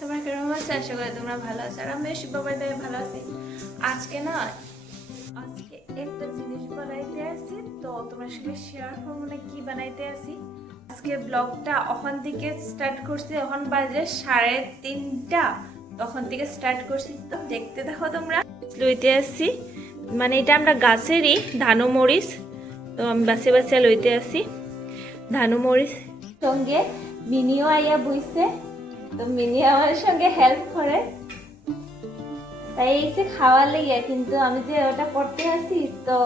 তোমার কেমন আছো? আশা করি তোমরা ভালো আছো আর আমি শিবাবাই থেকে ভালো আছি। আজকে না, আজকে একটা জিনিস বানাইতে আছি তো তোমার সাথে শেয়ার করব না কি বানাইতে আছি আজকে ব্লগটা ওখান থেকে স্টার্ট করছি, এখন বাজে সাড়ে তিনটা। তখন থেকে স্টার্ট করছি, তো দেখতে দেখো তোমরা। লইতে আসছি মানে এটা আমরা গাছেরই ধানু মরিচ, তো আমি বাসে বাসে লইতে আসি। ধানু মরিচ সঙ্গে মিনিও আইয়া বইছে। তো মিনি আমার সঙ্গে হেল্প করে। তাই এসে খাওয়ার লেগে কিন্তু আমি যে ওটা করতে আসি, তো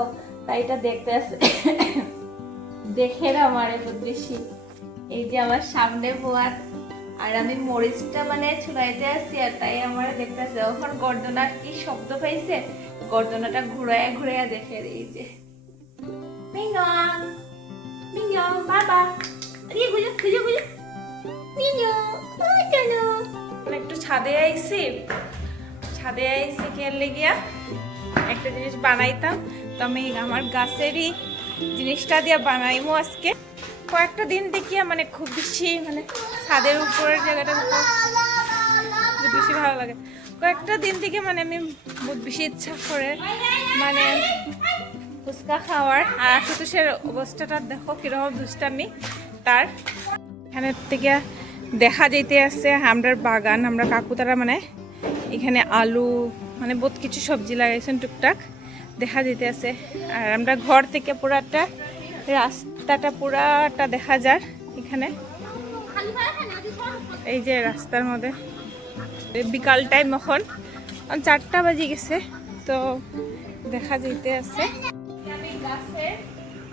তাই এটা দেখতে আসে। দেখে আমার বেশি এই যে আমার সামনে বোয়ার আর আমি মরিচটা মানে ছুড়াইতে আসি আর তাই আমার দেখতে আসে। ওখান গর্দনা কি শব্দ পাইছে? গর্দনাটা ঘুরাইয়া ঘুরাইয়া দেখে এই যে। মিনন মিনন, বাবা আরে মিনু ওই চলো একটু ছাদে আইছি ছাদে আইছি খেললে গিয়া একটা জিনিস বানাইতাম। তো আমি আমার গাছেরই জিনিসটা দিয়ে বানাইমো আজকে। কয়েকটা দিন দেখিয়া মানে খুব বেশি মানে ছাদের উপরের জায়গাটার উপর খুব বেশি ভালো লাগে। কয়েকটা দিন থেকে মানে আমি বহুত বেশি ইচ্ছা করে মানে ফুচকা খাওয়ার। আর আশুতোষের অবস্থাটা দেখো, কীরকম দুষ্টামি তার। এখানে থেকে দেখা যাইতে আছে আমরার বাগান, আমরা কাকুতারা মানে এখানে আলু মানে বহুত কিছু সবজি লাগাইছেন টুকটাক, দেখা যেতে আছে আর আমরা ঘর থেকে পুরাটা, রাস্তাটা পুরাটা দেখা যার এখানে। এই যে রাস্তার মধ্যে। বিকাল টাইম এখন, চারটা বাজে গেছে, তো দেখা যেতে আছে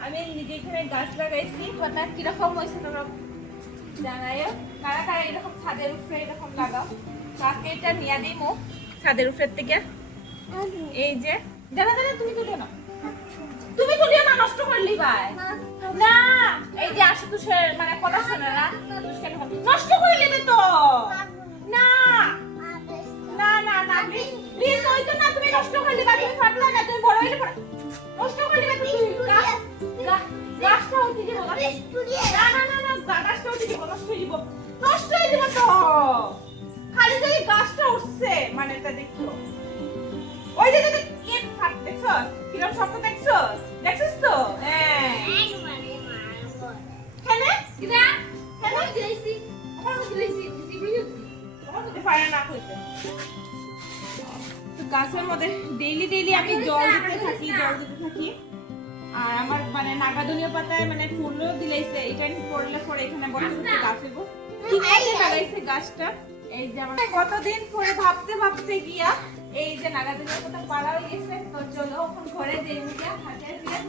আমি নিজে এখানে গাছ লাগাইছি কথা কীরকম হয়েছে জানাইও কারা কারা এরকম ছাদের উপরে এরকম লাগাও? কাকে এটা নিয়ে দিমো ছাদের উপরের থেকে। এই যে দাদা দাদা তুমি তুলিও না। তুমি তুলিও না নষ্ট করলি ভাই। না এই যে আশুতোষের মানে কথা শোনে না। নষ্ট করে নেবে তো। না। না না না প্লিজ ওই তো না তুমি নষ্ট করে দিবা তুমি পারলা না তুমি বড় হইলে নষ্ট করে দিবা তুমি। গাছ গাছটা হতে দিব না না না নষ্ট হয়ে দিব নষ্ট হয়ে দিব তো। খালি যদি গাছটা উঠছে মানে এটা দেখো ওই যে যে ইয়ে ফাট দেখছ? কিরম শব্দ দেখছ? দেখছিস তো? হ্যাঁ। কেন? কিরা কেন দিলাইছি আমার দিলাইছি দিবলি আমার তো পারে না কইতে তো গাছের মধ্যে ডেইলি ডেইলি আমি জল দিতে থাকি জল দিতে থাকি। আর আমার মানে নাগাদনীয় পাতায় মানে ফুলও দিলাইছে। এটা আমি পড়লে পরে এখানে গাছ হইব কি কাজে লাগাইছে গাছটা? এই যে আমার কতদিন পরে ভাবতে ভাবতে গিয়া এই যে নাগাদনীয় পাতা পাড়া তো চলো এখন ঘরে যাই গিয়া হাতে দিয়ে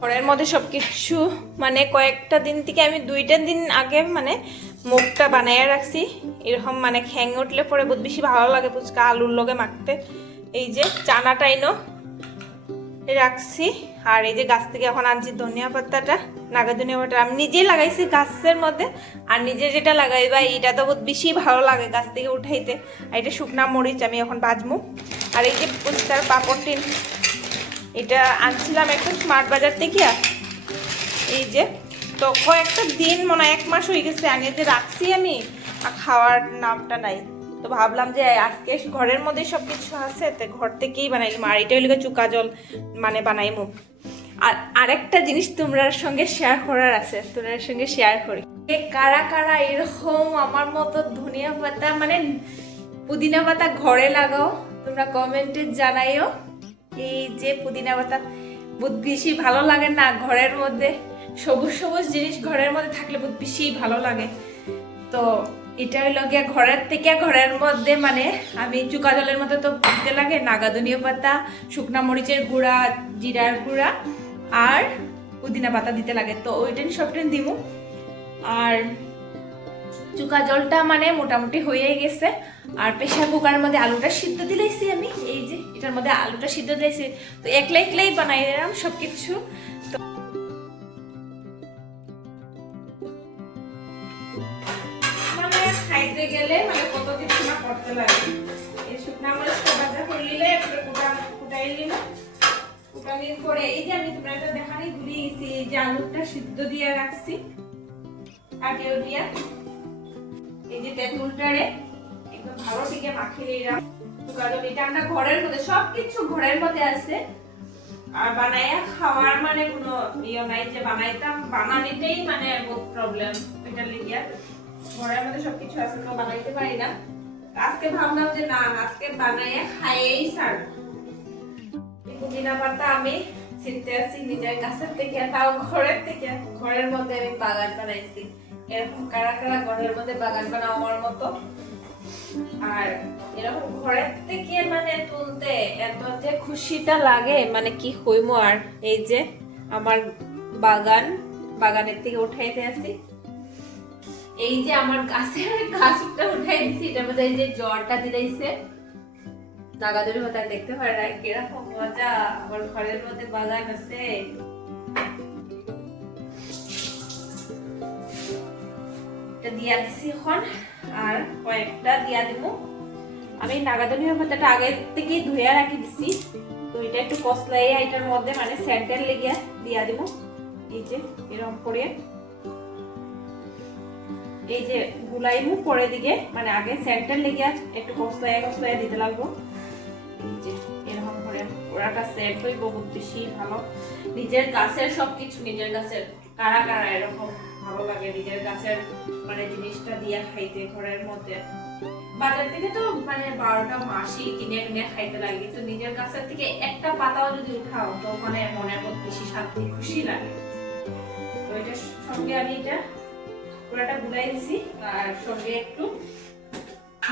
ঘরের মধ্যে সবকিছু মানে কয়েকটা দিন থেকে আমি দুইটা দিন আগে মানে মুখটা বানাইয়া রাখছি। এরকম মানে খ্যাং উঠলে পরে বহুত বেশি ভালো লাগে ফুচকা আলুর লগে মাখতে। এই যে চানাটাইনো রাখছি। আর এই যে গাছ থেকে এখন আনছি ধনিয়া পাতাটা নাগা ধনিয়া পাতা আমি নিজেই লাগাইছি গাছের মধ্যে। আর নিজে যেটা লাগাই বা এটা তো বহুত বেশি ভালো লাগে গাছ থেকে উঠাইতে। আর এটা শুকনা মরিচ, আমি এখন বাজমু। আর এই যে ফুচকার পাপড় টিন এটা আনছিলাম একটা স্মার্ট বাজার থেকে। এই যে তো কয়েকটা দিন মনে এক মাস হয়ে গেছে, আগে যে রাখছি আমি, আর খাওয়ার নামটা নাই। তো ভাবলাম যে আজকে ঘরের মধ্যে সব কিছু আছে, তো ঘর থেকেই বানাইলাম, আর এটা হইলে চুকা জল মানে বানাইমু। আর আরেকটা জিনিস তোমরার সঙ্গে শেয়ার করার আছে, তোমরার সঙ্গে শেয়ার করি। কারা কারা এরকম আমার মতো ধনিয়া পাতা মানে পুদিনা পাতা ঘরে লাগাও, তোমরা কমেন্টে জানাইও। এই যে পুদিনা পাতা বেশি ভালো লাগে না ঘরের মধ্যে। সবুজ সবুজ জিনিস ঘরের মধ্যে থাকলে বহুত বেশি ভালো লাগে। তো এটা হইল গিয়া ঘরের থেকে ঘরের মধ্যে মানে আমি চুকা জলের মধ্যে তো দিতে লাগে, নাগাদনীয় পাতা, শুকনা মরিচের গুঁড়া, জিরার গুঁড়া আর পুদিনা পাতা দিতে লাগে। তো ওইটাই সবটাই দিমু। আর চুকা জলটা মানে মোটামুটি হয়ে গেছে। আর প্রেশার কুকারের মধ্যে আলুটা সিদ্ধ দিলাইছি আমি। এই যে, এটার মধ্যে আলুটা সিদ্ধ দিয়েছি তো একলা একলাই বানাই দিলাম সব কিছু তো এটা ঘরের মধ্যে আছে। আর বানাইয়া খাওয়ার মানে কোনো ইয়ে নাই যে বানাইতাম, বানানিতেই মানে প্রবলেম এটা লিখিয়া ঘরের মধ্যে সবকিছু আছে তো বানাইতে পারি না। আজকে ভাবলাম যে না, আজকে বানাইয়া খাইয়েই ছাড়। পাতা আমি ছিটতে নিজের থেকে, তাও ঘরের থেকে। ঘরের মধ্যে আমি বাগান বানাইছি। এরকম কারা কারা ঘরের মধ্যে বাগান বানাও আমার মতো? আর এরকম ঘরের থেকে মানে তুলতে এত যে খুশিটা লাগে মানে কি হইমো আর? এই যে আমার বাগান, বাগানের থেকে উঠাইতে আসি এই যে আমার গাছের গাছটা উঠাই দিছি এটার মধ্যে যে জ্বরটা দিলাইছে। নাগাদুরি হতে দেখতে পারে না কীরকম মজা। আমার ঘরের মধ্যে বাগান আছে। দিয়া দিছি এখন, আর কয়েকটা দিয়া দিব। আমি নাগাদনীয় পাতাটা আগে থেকেই ধুয়ে রাখি দিছি। তো এটা একটু কসলাই এটার মধ্যে মানে সেন্টার লেগে দিয়া দিব। এই যে এরকম করে। এই যে গুলাইমু পরে দিকে মানে আগে সেন্টার লেগে একটু কসলাই কসলাই দিতে লাগবো। এরকম করে ওরাটা সেট হইব বহুত বেশি ভালো। নিজের গাছের সবকিছু, নিজের গাছের কারা কারা এরকম ভালো লাগে, নিজের গাছের মানে জিনিসটা দিয়া খাইতে, ঘরের মধ্যে। বাজার থেকে তো মানে বারোটা মাসই কিনে কিনে খাইতে লাগে, কিন্তু নিজের গাছের থেকে একটা পাতাও যদি উঠাও, তো মানে মনের মধ্যে বেশি শান্তি, খুশি লাগে। তো এটার সঙ্গে আমি এটা পুরাটা গুলাই দিছি, আর সঙ্গে একটু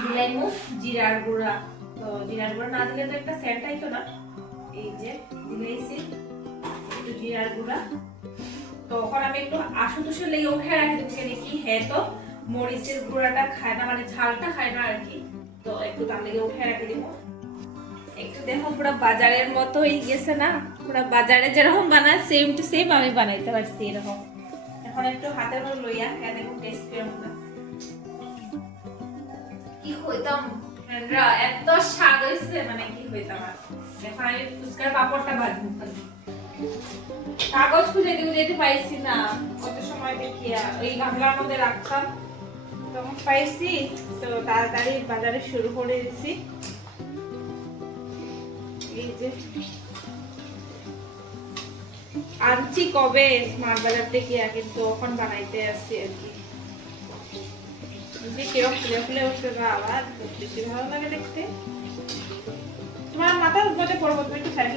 দিলাইমু জিরার গুঁড়া। তো জিরার গুঁড়া না দিলে তো একটা সেন্ট আইতো না। এই যে দিলাইছি একটু জিরার গুঁড়া। তো ওখানে আমি একটু আশু টুসু লেগে উঠে রাখি দুপুরে দেখি হ্যাঁ তো, মরিচের গুঁড়াটা খায় না মানে ঝালটা খায় না আর কি তো একটু তার লেগে উঠে রাখি দিব। একটু দেখো, পুরো বাজারের মতো হয়ে গেছে না? পুরো বাজারে যেরকম বানায় সেম টু সেম আমি বানাইতে পারছি এরকম। এখন একটু হাতের মধ্যে লইয়া হ্যাঁ দেখুন টেস্ট কেমন। কি হইতাম? এত স্বাদ হইছে মানে কি হইতাম আর? এখন আমি ফুচকার পাপড়টা ভাজবো কাগজ খুঁজে দিয়ে যেতে পাইছি না কত সময় দেখিয়া ওই গামলার মধ্যে রাখতাম। তখন পাইছি তো তাড়াতাড়ি বাজারে শুরু করে দিছি। এই যে। আনছি কবে? স্মার্ট বাজার থেকে কিন্তু তখন বানাইতে আসছি আর কি। কেউ উঠছে না আবার ভালো লাগে দেখতে। তোমার একটু সাইড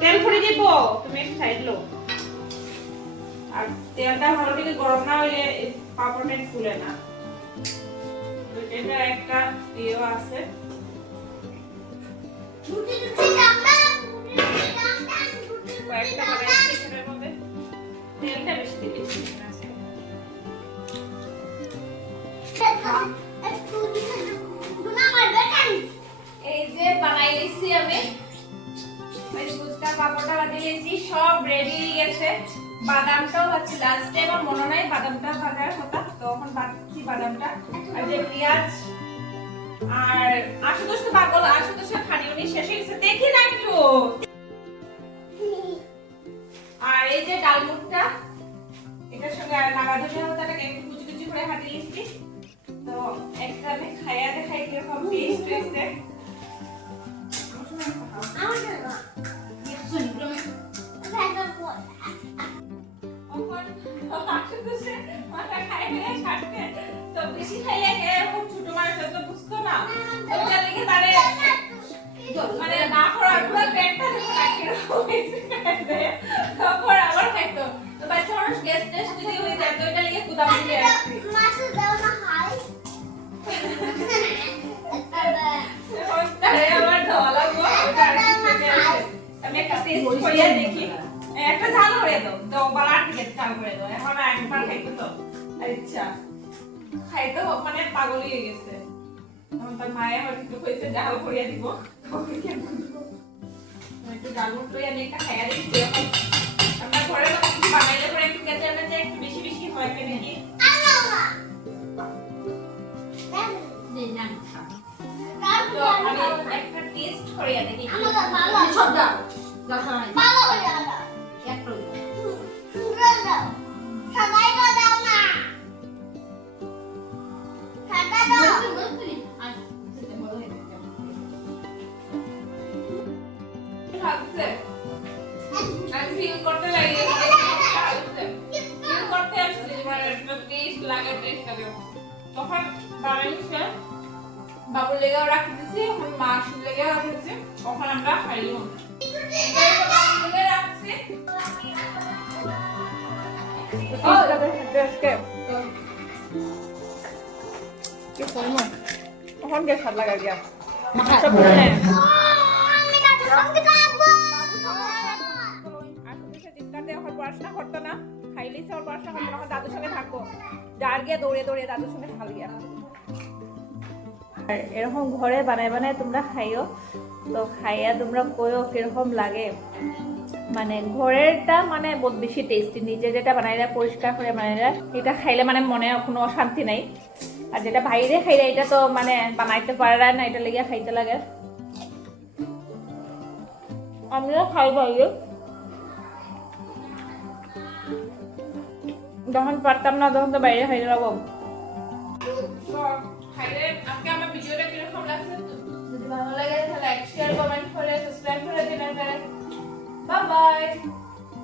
তেল দিব তুমি একটু সাইড আর তেলটা ভালো গরম না ফুলে না। এটা একটা ইয়েও আছে। গেছে। বাদামটাও হচ্ছে লাস্ট মনে নাই বাদামটা ভাজার কথা। তো এখন বাদামটা। আর যে পেঁয়াজ আর আশুতোষ তো পাগল, আশুতোষের খানি উনি শেষ হয়ে গেছে। দেখি না একটু। ডালমুটটা। এটার সঙ্গে নাগাধনিয়া পাতাটাকে একটু কুচি কুচি করে হাতে নিচ্ছি তো একটা আমি খাইয়া দেখাই কীরকম টেস্ট হয়েছে। ছাড়তে। তো বেশি খাইলে ছোট মানুষ তো বুঝতো না। তো ওটা লিখে তারে মানে না করার পুরো পেটটা যখন এরকম হয়েছে। খাইতে, তখন আবার খাইতো তো। বাচ্চা মানুষ গ্যাস টেস্ট যদি হয়ে যায় তো এটা লিখে কুদাম দিয়ে আসছি এখন তারে আবার দেওয়া লাগবো ওটা আর কি খেতে আসে। আমি একটা টেস্ট করিয়া দেখি। একটা ঝাল করে দাও। তো বালার দিকে ঝাল করে দাও। এখন একবার খাইতো তো। আচ্ছা। খাইতো মানে পাগল হয়ে গেছে। মায়ে হয়তো একটু কইছে করিয়া দিব। বলব? একটু ডাল মুটই আমি একটা খাইয়া দেখি যেরকম আমরা ঘরে বানাইলে পরে একটু কেঁচা মেচা একটু বেশি বেশি হয় কেন কি একটা টেস্ট করিয়া দেখি। সবাই দাও তখন আমরা রাখছি এখন কে স্বাদ লাগা গিয়া পড়াশোনা করতো না খাইলেই সে পড়াশোনা করতো না দাদুর সঙ্গে থাকব যার গিয়ে দৌড়ে দৌড়ে দাদুর সঙ্গে আর এরকম ঘরে বানায় বানায় তোমরা খাইও। তো খাইয়া তোমরা কইও কীরকম লাগে। মানে ঘরেরটা মানে বহুত বেশি টেস্টি নিজে যেটা বানাইলে, পরিষ্কার করে বানাইলে, এটা খাইলে মানে মনে কোনো অশান্তি নাই। আর যেটা বাইরে খাইলে এটা তো মানে বানাইতে পারে না, এটা লেগে খাইতে লাগে। আমিও খাই বাইরে যখন পারতাম না, তখন তো বাইরে খাইতে লাগবো আজকে আমার ভিডিওটা কীরকম লাগছে? ভালো লাগে তাহলে লাইক শেয়ার কমেন্ট করে সাবস্ক্রাইব করে দিবেন বাই বাই